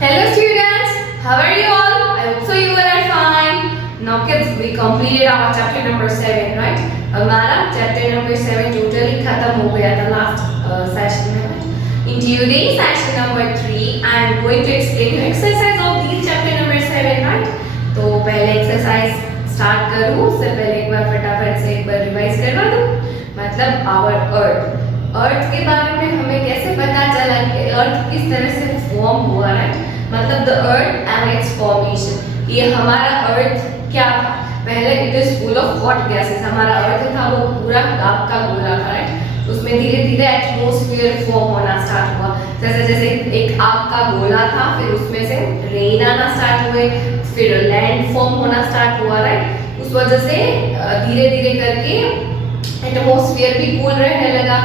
Hello students, how are you all? I hope so you all are fine. Now kids, we completed our chapter number 7, right? हमारा chapter number 7 totally खत्म हो गया था last session में, right? In today's session number 3, I am going to explain you exercise of the chapter number 7, right? तो पहले exercise start करूँ उससे पहले एक बार फटाफट से एक बार revise करवा दूँ. मतलब our earth. अर्थ के बारे में हमें कैसे पता चला कि अर्थ किस तरह से फॉर्म हुआ है, मतलब the earth and it's formation. ये हमारा अर्थ क्या था? पहले it is full of hot gases. हमारा अर्थ था वो पूरा आग का गोला था, राइट? उसमें धीरे धीरे एटमॉस्फेयर फॉर्म होना स्टार्ट हुआ. जैसे जैसे एक आग का गोला था, फिर उसमें से रेन आना स्टार्ट हुए, फिर लैंड फॉर्म होना स्टार्ट हुआ, राइट? उस वजह से धीरे धीरे करके एटमॉस्फेयर भी कूल रहने लगा.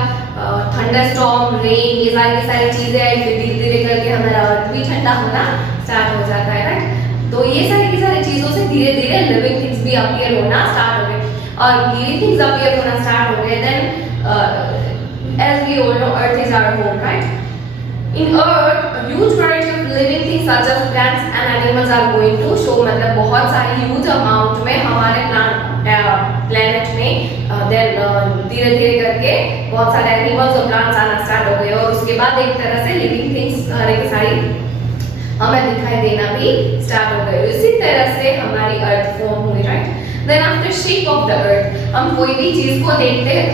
थंडर स्टॉर्म, रेन, ये सारी चीजें आई, फिर धीरे धीरे करके हमारा अर्थ भी ठंडा होना स्टार्ट हो जाता है, राइट? तो ये सारी चीजों से धीरे धीरे लिविंग थिंग्स भी अपीयर होना स्टार्ट हो गए. और लिविंग थिंग्स अपीयर होना स्टार्ट हो गए, then as we all know Earth is our home, right? In Earth, a huge variety of living things such as plants and animals are going to show. मतलब बहुत सारी huge amount में हमारे planet में धीरे धीरे करके बहुत सारे animals और plants आना start हो गए, और उसके बाद एक तरह से living things सारे के सारी हमें दिखाई देना भी start हो गए. इसी तरह से हमारी Earth form हुई, right? Then after shape of the Earth, हम कोई भी चीज को देखते हैं,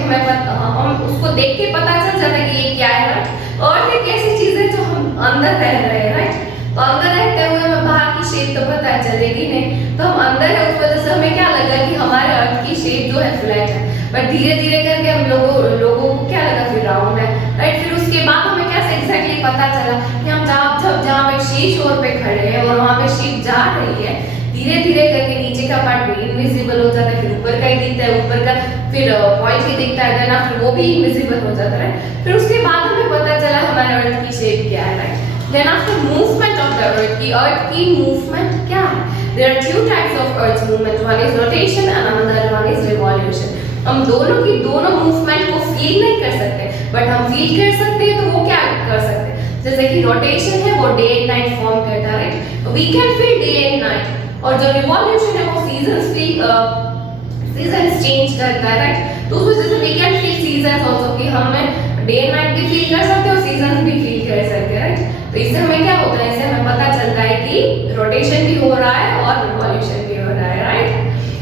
हम उसको देख के पता चल जाता है कि ये क्या है, right? अर्थ एक ऐसी चीज है जो हम अंदर रह रहे हैं, राइट? तो अंदर रहते हुए हमें बाहर की शेप तो पता चलेगी नहीं, तो हम अंदर है, उस वजह से हमें क्या लगा कि हमारे अर्थ की शेप जो है फ्लैट है. बट धीरे धीरे करके हम लोगों को क्या लगा फिर राउंड है, राइट? फिर उसके बाद हमें कैसे एग्जैक्टली पता चला कि हम जहाँ पे शीश शोर पे खड़े हैं और वहाँ पे शिप जा रही है, धीरे धीरे करके नीचे का पार्ट भी इनविजिबल हो जाता है, फिर ऊपर का ही दिखता है, ऊपर का फिर पॉइंट ही दिखता है, देन आफ्टर वो भी इनविजिबल हो जाता है. फिर उसके बाद हमें पता चला हमारे अर्थ की शेप क्या है, right? Then after movement of the Earth की मूवमेंट क्या है? There are two types of Earth movement, one is rotation and another one is revolution. हम दोनों मूवमेंट को फील नहीं कर सकते, बट हम फील कर सकते हैं. तो वो क्या कर सकते हैं? जैसे कि रोटेशन है वो डे एंड नाइट फॉर्म करता है, right? We can feel day and night. और जो रिवॉल्यूशन है वो सीजंस चेंज करता है, राइट? तो उस वजह से we can feel seasons also, कि हमें डे एंड नाइट भी फील कर सकते हैं और सीजंस भी फील कर सकते हैं, राइट? तो इससे हमें क्या होता है, इससे हमें पता चलता है कि रोटेशन भी हो रहा है और रिवॉल्यूशन भी हो रहा है, राइट?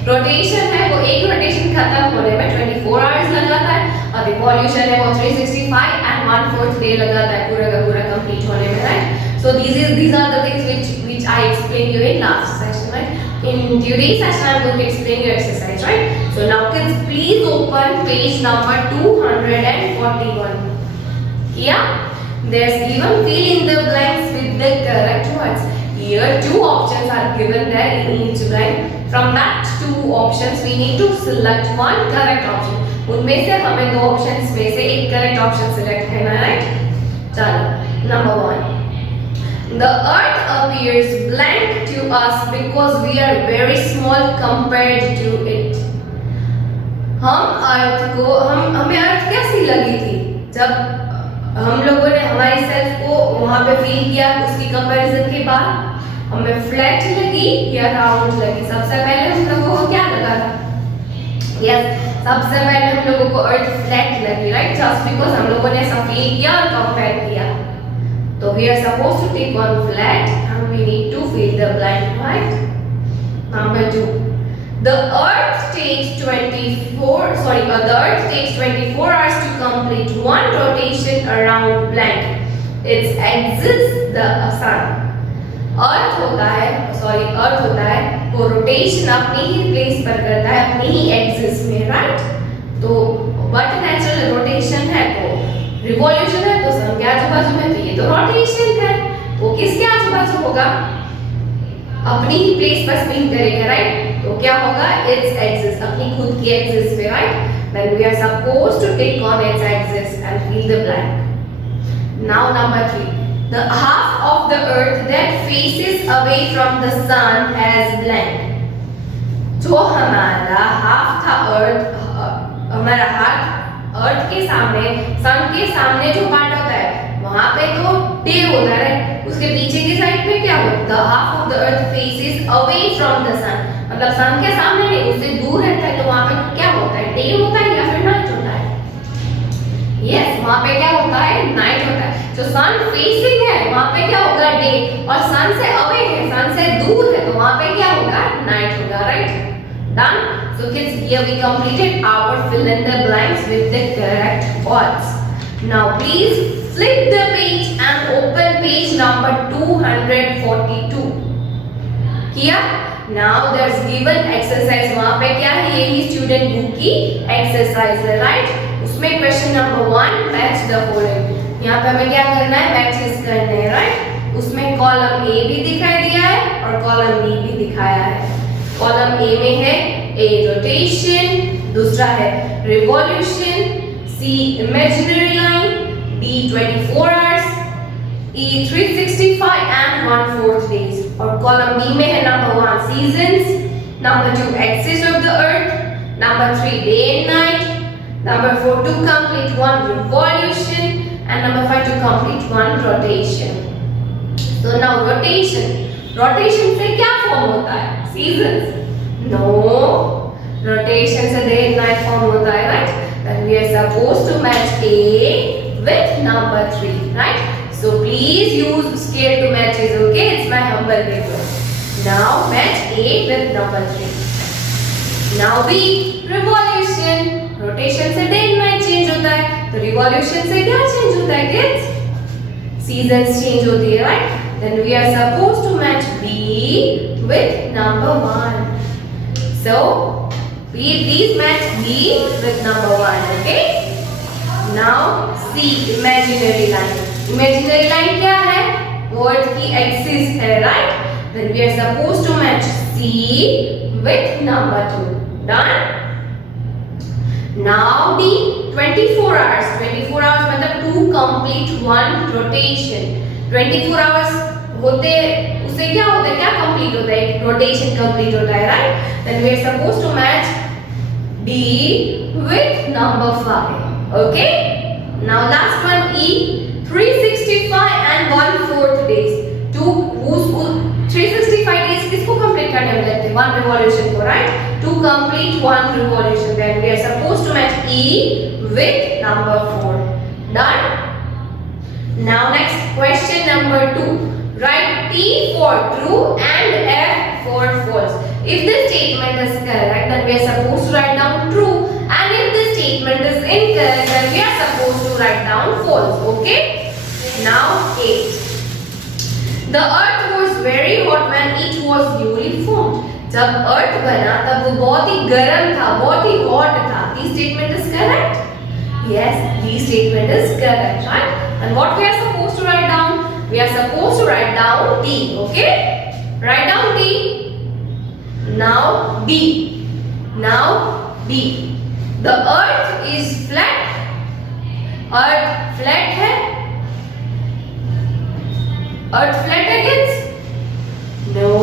रोटेशन है वो एक रोटेशन खत्म होने में 24 आवर्स लगाता है, और रिवॉल्यूशन है वो 365 एंड 1/4 डे लगाता है पूरा का पूरा कंप्लीट होने में, right? So these are the things which I explained you in last session, right? In today's session I am going to explain your exercise, right? So now kids, please open page number 241. Yeah, there's given fill in the blanks with the correct words. Here two options are given there in each blank. From that two options we need to select one correct option. उनमें से हमें दो options में से एक correct option select करना है, right? चलो, number 1. The earth appears blank to us because we are very small compared to it. हमें अर्थ कैसी लगी थी जब हम लोगों ने हमारी सेल्फ को वहां पे फील किया? उसकी कंपैरिजन के बाद हमें फ्लैट लगी या राउंड लगी? सबसे पहले हम लोगों को क्या लगा था? सबसे पहले हम लोगों को अर्थ फ्लैट लगी, राइट? जस्ट बिकॉज हम लोगों ने ऐसा फील किया और कंपेयर किया. So we are supposed to take one flat and we need to fill the blank, right? Number 2. The earth takes 24 hours to complete one rotation around blank. Its axis the sun. अर्थ होता है वो rotation अपनी ही place पर करता है, अपनी ही axis में, right? तो बट नेचुरल रोटेशन है तो रिवॉल्यूशन है, तो सन के आजू बाजू में, तो ये तो रोटेशन है. वो किसके आजू बाजू होगा? अपनी ही प्लेस पर स्पिन करेगा, राइट? तो क्या होगा? इट्स एक्सिस, अपनी खुद की एक्सिस पे, right? Then we are supposed to take on its axis and fill the blank. Now number 3. The half of the earth that faces away from the sun has blank. जो हमारा half था हमारा हाथ अर्थ के सामने, सन के सामने जो पार्ट होता है वहां पे तो डे होता है, उसके पीछे की साइड पे क्या होता है? The half of the earth faces away from the sun, मतलब सन के सामने नहीं, उससे दूर रहता है, तो वहां पे क्या होता है? डे होता है या फिर नाइट होता है? यस, वहां पे क्या होता है? नाइट होता है। जो सन फेसिंग है वहां पे क्या होगा? डे, और सन से अवे है, सन से दूर है, तो वहां पे क्या होगा? नाइट होगा, right? Done. So kids, here we completed our fill in the blanks with the correct words. Now please flip the page and open page number 242. Here, now there's given exercise. वहाँ पे क्या है? यही student book की exercise है, right? उसमें question number 1 match the following. यहाँ पे हमें क्या करना है? matches करने हैं, right? उसमें column A भी दिखाई दिया है और column B भी दिखाया है। कॉलम ए में है ए रोटेशन, दूसरा है revolution, C imaginary line, D 24 hours, E 365 and 1/4 days. और कॉलम बी में है number 1 seasons, number 2 axis of the Earth, number 3 day and night, number 4 to complete 1 revolution and number 5 to complete 1 rotation. So now rotation से क्या form होता है? Seasons? No, rotation से day and night form होता है, right? Then we are supposed to match A with number 3, right? So please use scale to matches, okay? It's my humble request. Now match A with number 3. Now B, revolution. Rotation से day and night change होता है, तो revolution से क्या change होता है kids? Seasons change होती है, right? Then we are supposed to match B with number 1. So please match B with number 1, okay? Now C, imaginary line. Imaginary line क्या है? Word की axis है, right? Then we are supposed to match C with number 2. Done? Now D, 24 hours. 24 hours मतलब to complete 1 rotation. 24 hours होते उससे क्या होता है? क्या कंप्लीट होता है? रोटेशन कंप्लीट होता है, right? Then we are supposed to match D with number 5, okay? Now last one E 365 and 1/4 days. To 365 days किसको कंप्लीट करने में लगते हैं? 1 रिवॉल्यूशन को, right? To complete 1 revolution, then we are supposed to match E with number 4। Done? Now next question number 2. Write T for true and F for false. If the statement is correct, then we are supposed to write down true, and if the statement is incorrect, then we are supposed to write down false. Okay? Now A. The earth was very hot when it was newly formed. जब अर्थ बना तब वो बहुत ही गर्म था, बहुत ही hot था। This statement is correct? Yes, this statement is correct, right? And what we are supposed to write down? We are supposed to write down D, okay? Write down D. Now D. Now D. The earth is flat. Earth flat है? Earth flat है kids? No,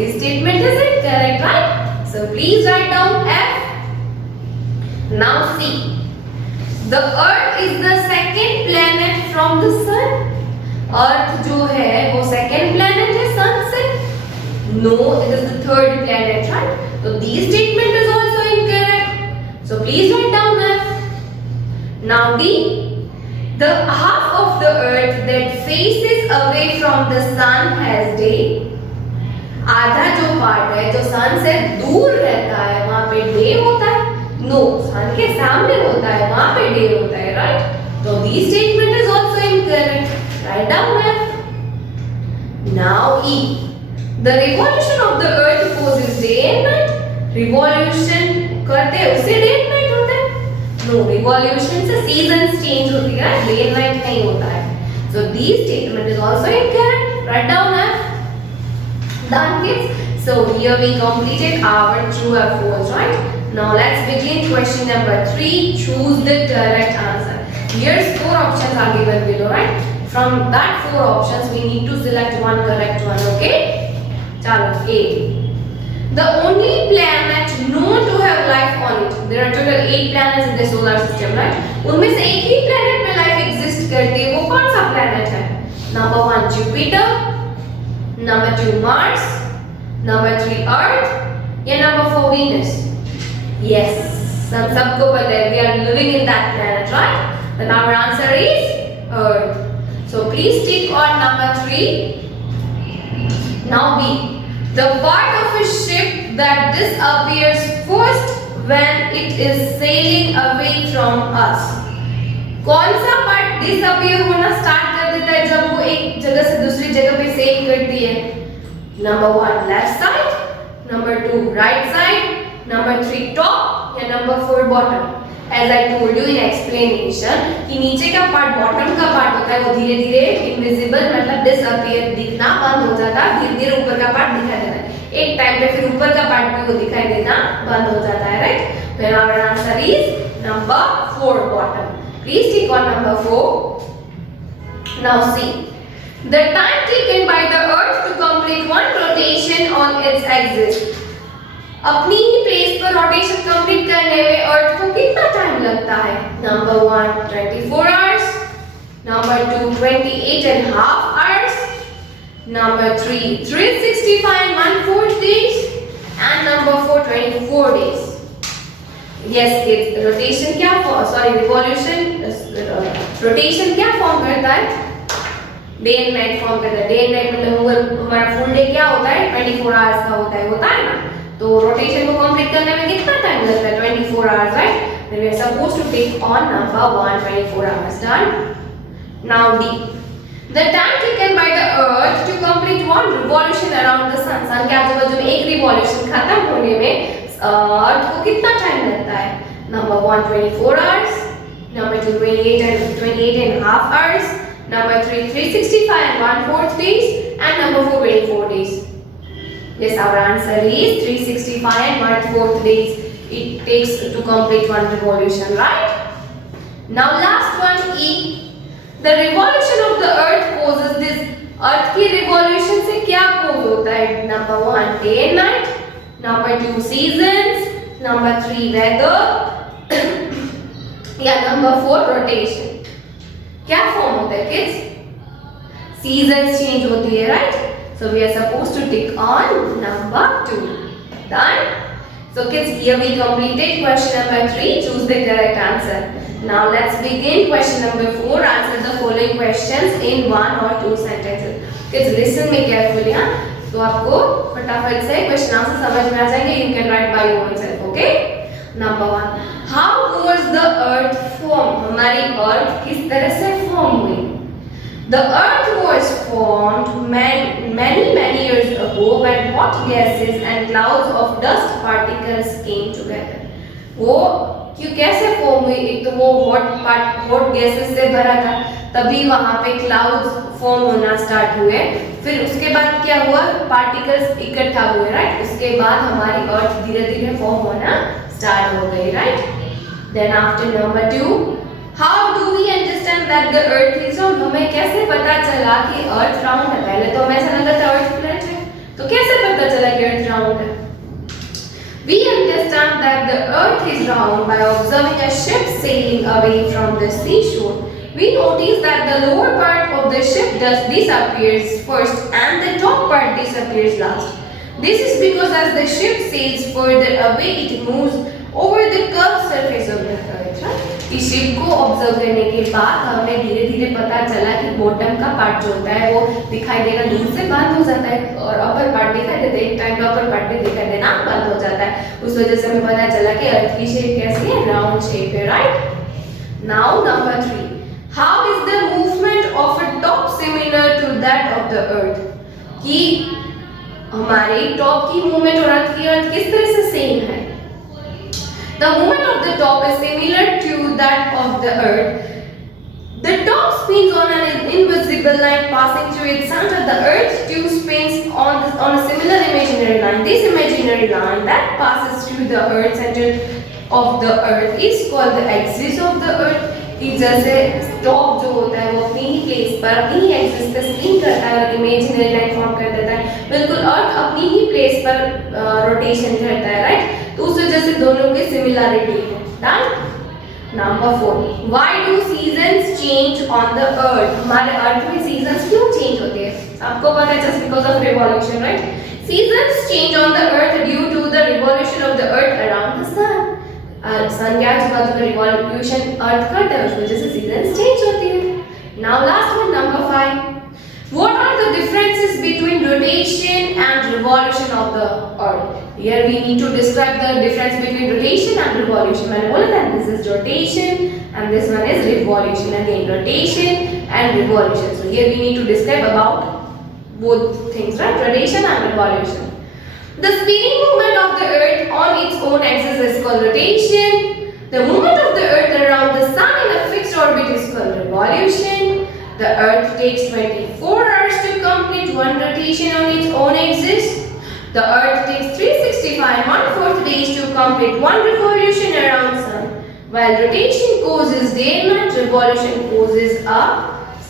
this statement is incorrect, right? So please write down F. Now C. The earth is the second planet from the sun. अर्थ जो है वो second planet है सन से? No, it is the third planet, right? So this statement is also incorrect. So please write down F. Now D. The half of the earth that faces away from the sun has day. आधा जो part है जो सन से दूर रहता है वहां पे डे होता है? No, सन के सामने होता है वहां पे डे होता है, right? So this statement is also incorrect. Write down F. Now E. The revolution of the earth causes day and night. Revolution करते उससे day and night होता है? No, revolution से seasons change होती है, day and night नहीं होता है. So this statement is also incorrect. Write down F. Done kids? So here we completed our true or false, right? Now let's begin question number 3. Choose the correct answer. Here's 4 options are given below, right? From that 4 options we need to select one correct one, okay? Chalo, A. The only planet known to have life on it. There are total 8 planets in the solar system, right? उनमें से एक ही planet में life exist करती है, वो कौन सा planet है? Number 1 Jupiter, number 2 Mars, number 3 Earth या number 4 Venus? Yes, सबको पता है, we are living in that planet, right? Then our answer is Earth. So please tick on number 3. Now B, the part of a ship that disappears first when it is sailing away from us. कौन सा part disappear होना start कर देता है जब वो एक जगह से दूसरी जगह पे सेल करती है? Number 1 left side, number 2 right side, number 3 top या number 4 bottom? As I told you in explanation कि नीचे का पार्ट बॉटम का पार्ट होता है वो धीरे धीरे इनविजिबल मतलब डिसअपियर दिखना बंद हो जाता है, धीरे धीरे ऊपर का पार्ट दिखाई देता है, एक टाइम पे फिर ऊपर का पार्ट भी वो दिखाई देना बंद हो जाता है, right? Then our answer is number 4 bottom. Please tick on number 4. Now see, the time taken by the Earth to complete one rotation on its axis. अपनी ही प्लेस पर रोटेशन कंप्लीट करने में अर्थ को कितना टाइम लगता है? Number 1 24 hours, number 2 28 and half hours, number 3 365 and 1/4 days and number 4 24 days. Yes kids, rotation क्या rotation क्या फॉर्म करता है? डे एंड नाइट फॉर्म करता है. डे एंड नाइट मतलब हमारा फुल डे क्या होता है? 24 आवर्स का होता है ना? तो रोटेशन को कंप्लीट करने में कितना टाइम लगता है? 24 hours, right? Then we are supposed to take on number 1 24 hours. Done. Now D, the time taken by the Earth to complete one revolution around the sun. सन के आजू-बाजू में एक रिवॉल्यूशन खत्म होने में अर्थ को कितना टाइम लगता है? Number 1 24 hours, number 2 28 and half hours, number 3 365 and 1/4 days and number 4 24 days. Yes, our answer is 365 and 1/4 days it takes to complete one revolution, right? Now last one E, the revolution of the earth causes this. Earth की revolution से क्या cause होता है? Number 1 day and night, number 2 seasons, number 3 weather या number 4 rotation. क्या form होता है kids? Seasons change होती है, right? So we are supposed to tick on number 2. Done? So kids, here we completed question number 3. Choose the correct answer. Now let's begin question number 4. Answer the following questions in 1 or 2 sentences. Kids, listen me carefully. हाँ? तो आपको फटाफट से question answer समझ में आ जाएंगे. You can write by your own self. Okay? Number 1. How was the earth formed? हमारी अर्थ किस तरह से फॉर्म हुई? The earth was formed many years ago when hot gases and clouds of dust particles came together. वो क्यों कैसे form हुई? एक तो वो हॉट गैसेस से भरा था, तभी वहाँ पे क्लाउड्स फॉर्म होना स्टार्ट हुए. फिर उसके बाद क्या हुआ? पार्टिकल्स इकट्ठा हुए, राइट? उसके बाद हमारी अर्थ धीरे धीरे फॉर्म होना स्टार्ट हो गई, right? Then after number 2, how do we understand that the earth is round? हमें कैसे पता चला कि अर्थ राउंड है? पहले तो हमें ऐसा लगा था अर्थ फ्लैट है, तो कैसे पता चला कि अर्थ राउंड है? We understand that the earth is round by observing a ship sailing away from the seashore. We notice that the lower part of the ship disappears first and the top part disappears last. This is because as the ship sails further away, it moves over the curved surface of the earth. इस ship को observe करने के बाद हमें धीरे धीरे पता चला कि बॉटम का पार्ट जो होता है वो दिखाई देना नीचे से बंद हो जाता है और अपर पार्ट दिखाई देता है. एक टाइम पे अपर पार्ट भी दिखाई देना बंद हो जाता है. उस वजह से हमें पता चला कि अर्थ की शेप कैसी है? राउंड शेप है, right? Now number 3, how is the movement of a top similar to that of the earth? कि हमारे टॉप की मूवमेंट और अर्थ किस तरह से सेम है? The movement of the top is similar to that of the earth. The top spins on an invisible line passing through its center. The earth too spins on a similar imaginary line. This imaginary line that passes through the earth center of the earth is called the axis of the earth. कि जैसे top जो होता है वो अपनी ही place पर अपनी ही axis पे स्पिन करता है और इमेजिनरी लाइन फॉर्म कर देता है. बिल्कुल अर्थ अपनी ही प्लेस पर रोटेशन करता है, राइट? तो उस वजह से दोनों की सिमिलरिटी है. Done? Number 4. Why do seasons change on the earth? हमारे अर्थ में seasons क्यों change होते हैं? आपको पता है just because of revolution, right? Seasons change on the earth due to the revolution of the earth around the sun. सन के आजू-बाजू का revolution अर्थ करता है, उस वजह से seasons change होती है. Now last one, number 5. What are the differences between rotation and revolution of the earth? Here we need to describe the difference between rotation and revolution. मैंने बोला था this is rotation and this one is revolution. Again, rotation and revolution. So here we need to describe about both things, right? Rotation and revolution. The spinning movement of the earth on its own axis is called rotation. The movement of the earth around the sun in a fixed orbit is called revolution. The earth takes 24 hours to complete one rotation on its own axis. The earth takes 365 1/4 days to complete one revolution around sun. While rotation causes day and night, revolution causes a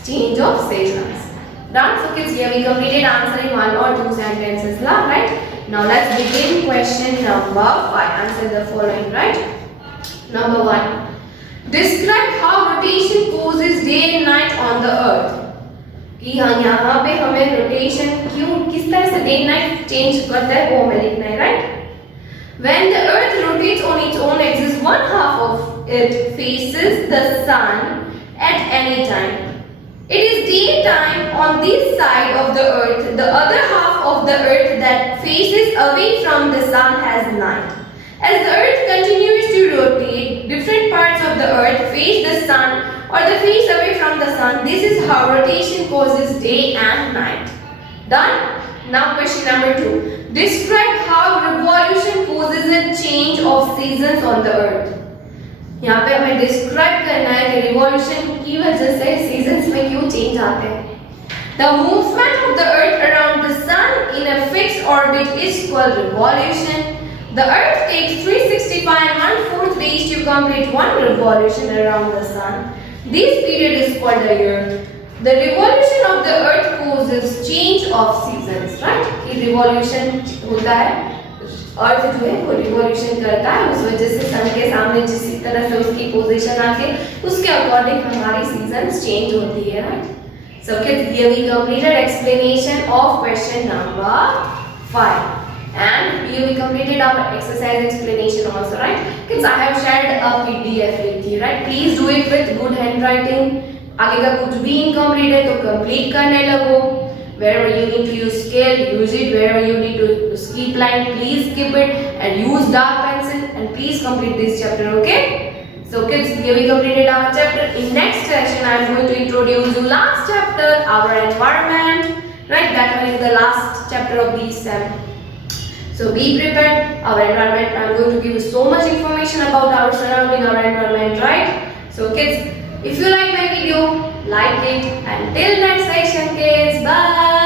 change of seasons. Done? So kids, here we completed answering one or two sentences, right? Now let's begin question number 5. Answer the following, right? Number 1. Describe how rotation causes day and night on the earth. कि यहाँ पे हमें rotation क्यों किस तरह से day and night change करता है वो हमें लिखना है, right? When the earth rotates on its own axis, one half of it faces the sun at any time. It is daytime on this side of the earth. The other half of the earth that faces away from the sun has night. As the earth continues to rotate, different parts of the earth face the sun or the face away from the sun. This is how rotation causes day and night. Done? Now question number 2. Describe how revolution causes a change of seasons on the earth. यहाँ पे हमें describe करना है कि revolution की वजह से seasons में क्यों change आते हैं. The movement of the earth around the sun in a fixed orbit is called revolution. The earth takes 365 1/4 days to complete one revolution around the sun. This period is called a year. The revolution of the earth causes change of seasons, right? ये revolution होता है, अर्थ जो है वो revolution करता है, उस वजह से सन के सामने जिस तरह से उसकी पोजीशन आती है उसके अकॉर्डिंग हमारी seasons change होती है, right? So kids, here we completed explanation of question number 5. And here we completed our exercise explanation also, right? Kids, I have shared a PDF with you, right? Please do it with good handwriting. आगे का कुछ भी incomplete है तो complete करने लगो. Wherever you need to use scale, use it. Wherever you need to skip line, please skip it and use dark pencil. And please complete this chapter, okay? So kids, here we completed our chapter. In next session, I am going to introduce you last chapter, our environment, right? That one is the last chapter of this sem. So be prepared. Our environment, I am going to give you so much information about our surrounding, our environment, right? So kids, if you like my video, like it. Until next session, kids. Bye.